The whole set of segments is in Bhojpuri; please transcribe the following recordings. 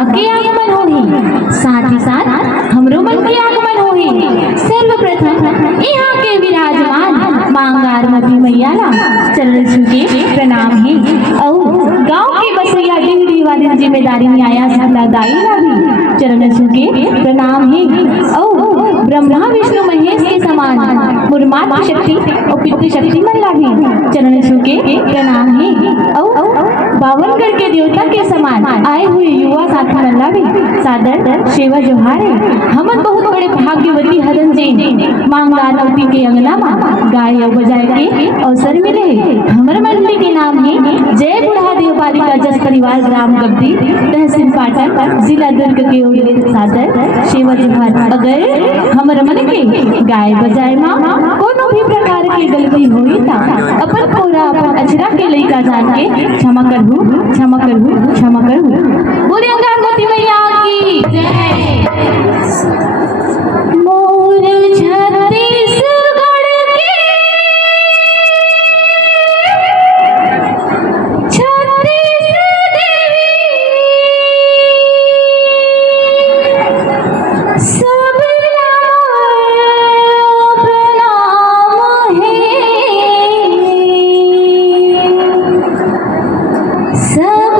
बाबा के आगमन होही, साथ ही साथ हमरो मन के आगमन होही। सर्वप्रथम यहाँ के विराजमान मांगार मती मैया ला चरण छू के प्रणाम है। और गांव के बसैया डिंगरी वाली जिम्मेदारी में आया सला दाई ला भी चरण छू के प्रणाम है। और ब्रह्मा विष्णु महेश के समान मुरमात शक्ति और पितृ शक्ति मन ला भी चरण छू के प्रणाम है। और बावनगढ़ के देवता के समान आए हुए युवा साथी मन ला भी सादर सेवा जोहार है। हमन बहुत बड़े भाग्यवती हदन जी मांगला नौती के अंगना में गाय और बजाए के अवसर मिले। हमर मंडली के नाम है जय बुढ़ा देव बालिका जस परिवार ग्राम गब्दी तहसील पाटन जिला दुर्ग के ओर सादर सेवा जोहार। अगर हमर मन के गाय बजाए मां कोनो भी प्रकार की गलती हुई ता अपन पूरा अपन अचरा के लइका जान के क्षमा करहु क्षमा करहु क्षमा करहु। बोले गंगावती मैया की जय। मोर छत्तीसगढ़ के छत्तीस देवी सब प्रणाम है। सब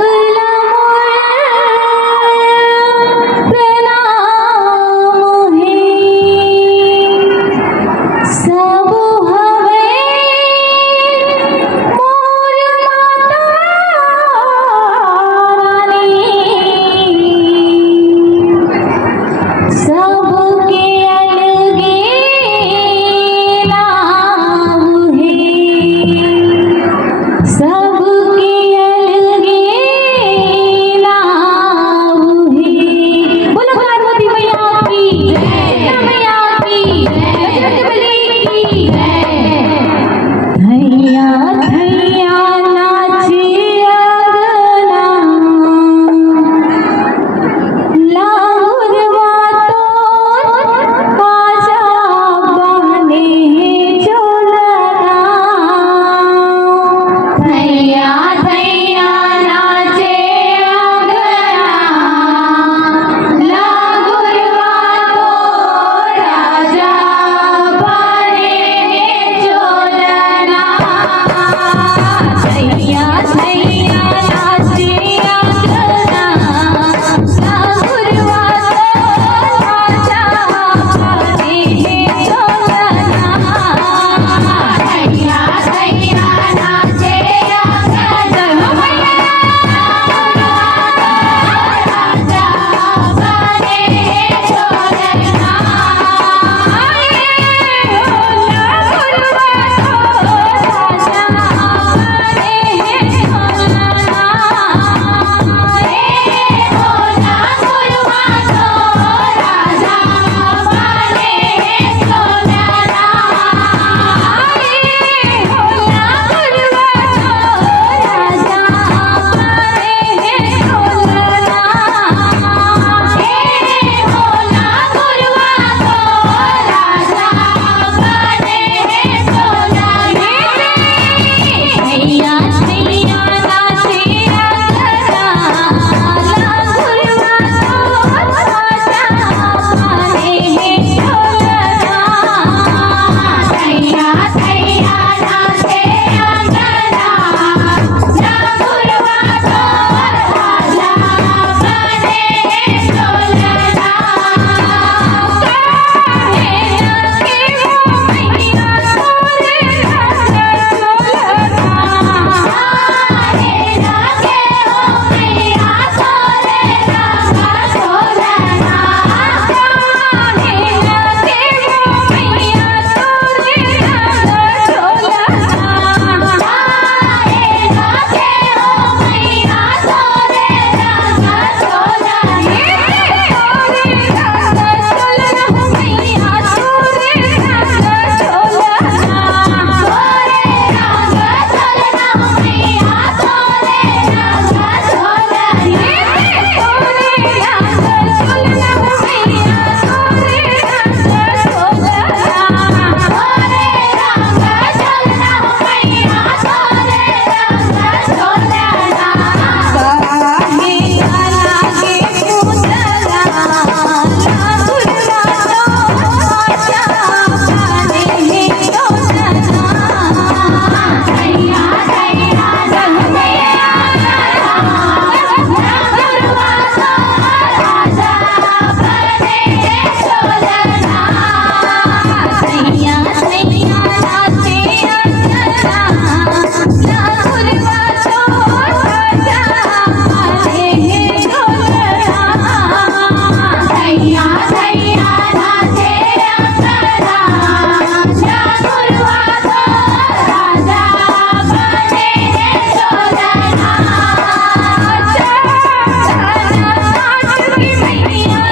सैया